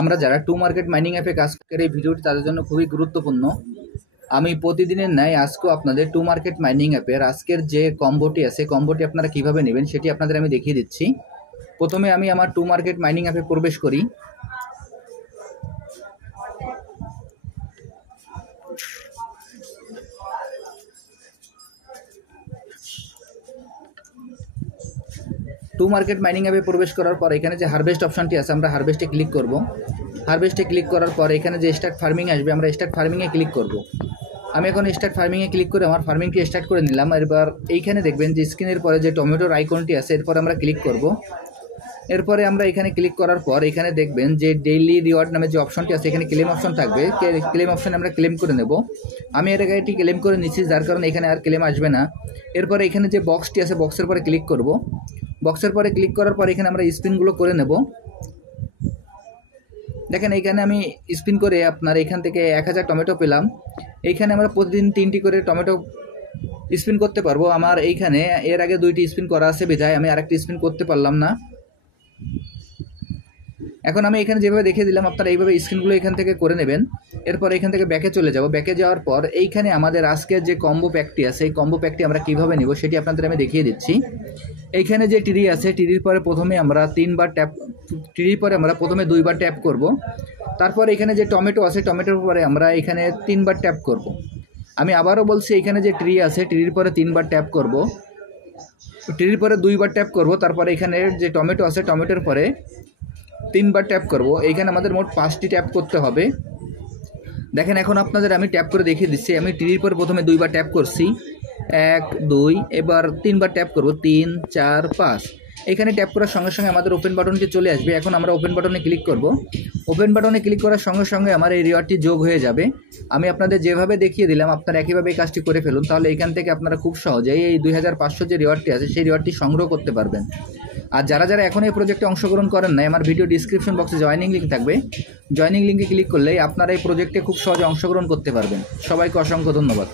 আমরা যারা to market mining অ্যাপে কাজ করে, এই ভিডিওটি তাদের জন্য খুবই গুরুত্বপূর্ণ। আমি প্রতিদিনের ন্যায় আজকেও আপনাদের টু মার্কেট মাইনিং অ্যাপের আজকের যে কম্বোটি আছে, কম্বোটি আপনারা কিভাবে নেবেন সেটি আপনাদের আমি দেখিয়ে দিচ্ছি। প্রথমে আমি আমার টু মার্কেট মাইনিং অ্যাপে প্রবেশ করি। টু মার্কেট মাইনিং অ্যাপে প্রবেশ করার পর এখানে যে হারভেস্ট অপশনটি আছে, আমরা হারভেস্টে ক্লিক করব। হারভেস্টে ক্লিক করার পর এখানে যে স্টার্ট ফার্মিং আসবে, আমরা স্টার্ট ফার্মিংয়ে ক্লিক করব। আমি এখন স্টার্ট ফার্মিংয়ে ক্লিক করে আমার ফার্মিংটি স্টার্ট করে নিলাম। এবার এইখানে দেখবেন যে স্ক্রিনের পরে যে টমেটোর আইকনটি আছে, এরপর আমরা ক্লিক করব। এরপরে আমরা এখানে ক্লিক করার পর এখানে দেখবেন যে ডেইলি রিওয়ার্ড নামে যে অপশনটি আছে, এখানে ক্লেম অপশন থাকবে। ক্লেম অপশন আমরা ক্লেম করে নেব। আমি এর আগে এটি ক্লেম করে নিচ্ছি, যার কারণে এখানে আর ক্লেম আসবে না। এরপরে এখানে যে বক্সটি আছে, বক্সের পরে ক্লিক করব। বক্সের পরে ক্লিক করার পর এখানে আমরা স্পিনগুলো করে নেব। দেখেন এইখানে আমি স্পিন করে আপনার এখান থেকে 1000 টমেটো পেলাম। এইখানে আমরা প্রতিদিন 3টি করে টমেটো স্পিন করতে পারবো। আমার এইখানে এর আগে 2টি স্পিন করা আছে বিধায় আমি আরেকটি স্পিন করতে পারলাম না। এখন আমি এখানে যেভাবে দেখিয়ে দিলাম, আপনারা এইভাবে স্ক্রিনগুলো এখান থেকে করে নেবেন। এরপর এখান থেকে ব্যাকে চলে যাব। ব্যাকে যাওয়ার পর এইখানে আমাদের আজকের যে কম্বো প্যাকটি আছে, এই কম্বো প্যাকটি আমরা কীভাবে নেব সেটি আপনাদের আমি দেখিয়ে দিচ্ছি। এইখানে যে টিরি আছে, টিরির পরে প্রথমে আমরা 3বার ট্যাপ, টিরির পরে আমরা প্রথমে 2বার ট্যাপ করব। তারপর এখানে যে টমেটো আছে, টমেটোর পরে আমরা এখানে 3বার ট্যাপ করব। আমি আবারও বলছি, এখানে যে টিরি আছে, টিরির পরে 3বার ট্যাপ করব। টিরির পরে 2বার ট্যাপ করব। তারপরে এখানে যে টমেটো আছে, টমেটোর পরে 3বার ট্যাপ করব। এইখানে আমাদের মোট 5টি ট্যাপ করতে হবে। দেখেন এখন আপনাদের আমি ট্যাপ করে দেখিয়ে দিচ্ছি। আমি টিরির পরে প্রথমে 2বার ট্যাপ করছি, 1 2, এবার 3বার ট্যাপ করব, 3 4 5। এখানে ট্যাপ করার সঙ্গে সঙ্গে আমাদের ওপেন বাটনটি চলে আসবে। এখন আমরা ওপেন বাটনে ক্লিক করব। ওপেন বাটনে ক্লিক করার সঙ্গে সঙ্গে আমার এই রিওয়ার্ডটি যোগ হয়ে যাবে। আমি আপনাদের যেভাবে দেখিয়ে দিলাম, আপনারা একইভাবে এই কাজটি করে ফেলুন। তাহলে এখান থেকে আপনারা খুব সহজেই এই 2500 যে রিওয়ার্ডটি আছে, সেই রিওয়ার্ডটি সংগ্রহ করতে পারবেন। আর যারা যারা এখন এই প্রজেক্টে অংশগ্রহণ করেন নাই, আমার ভিডিও ডিসক্রিপশন বক্সে জয়েনিং লিঙ্ক থাকবে। জয়েনিং লিঙ্কে ক্লিক করলেই আপনারা এই প্রজেক্টে খুব সহজে অংশগ্রহণ করতে পারবেন। সবাইকে অসংখ্য ধন্যবাদ।